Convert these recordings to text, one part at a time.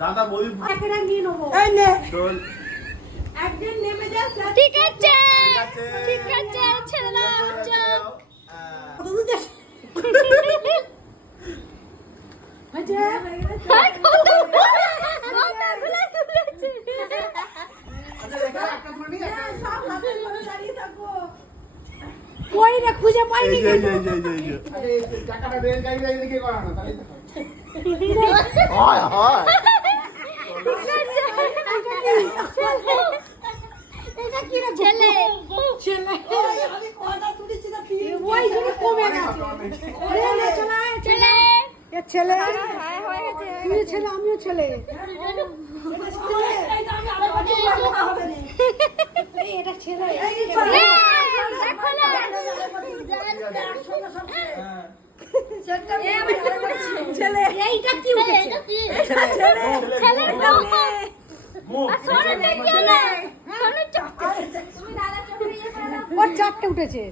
দাদা বলি একটা নিয়ে নেবো। চল একদিন নেমে যা। ঠিক আছে ঠিক আছে ছেড়ে দাও চোখ হাই কত সব হাতে ধরে দাঁড়িয়ে থাকবো। কই রে খুঁজে পাইনি এই কেন? আরে টাকাটা রেল গাড়ি রেখে করানো তাহলে তো হয় হয় এটা কি রে? ছেলে ছেলে। আমি কথা তুলেছি না তুই। ওই জন্য কমে গেছে। ওরে নে চলে আয়, ছেলে এ ছেলে। হ্যাঁ হয়ে গেছে তুই ছেলে আমিও ছেলে। এটা ছেলে। দেখো না ছেলে। এইটা কি উঠেছে? ছেলে ছেলে তো সোনা দেখো না সোনা চক্কর ওর চারটে উঠেছে।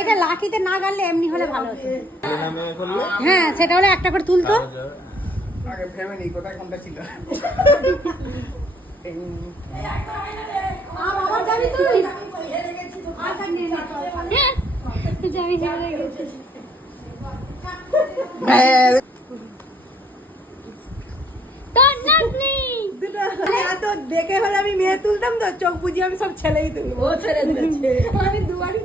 এটা লাঠিতে না গাড়লে এমনি হলে ভালো হতো। নামে করলে হ্যাঁ সেটা হলে একটা করে তুলতো। আগে ভেবে নেই কোথায় কোনটা ছিল আবার যাবি তুই? যাবি হেরে গেছে তোর নাতনি এত দেখে হলে আমি মেয়ে তুলতাম তো চোখ বুঝিয়ে আমি সব ছেলেই তুলবো। ও ছেলে আমি দুবারই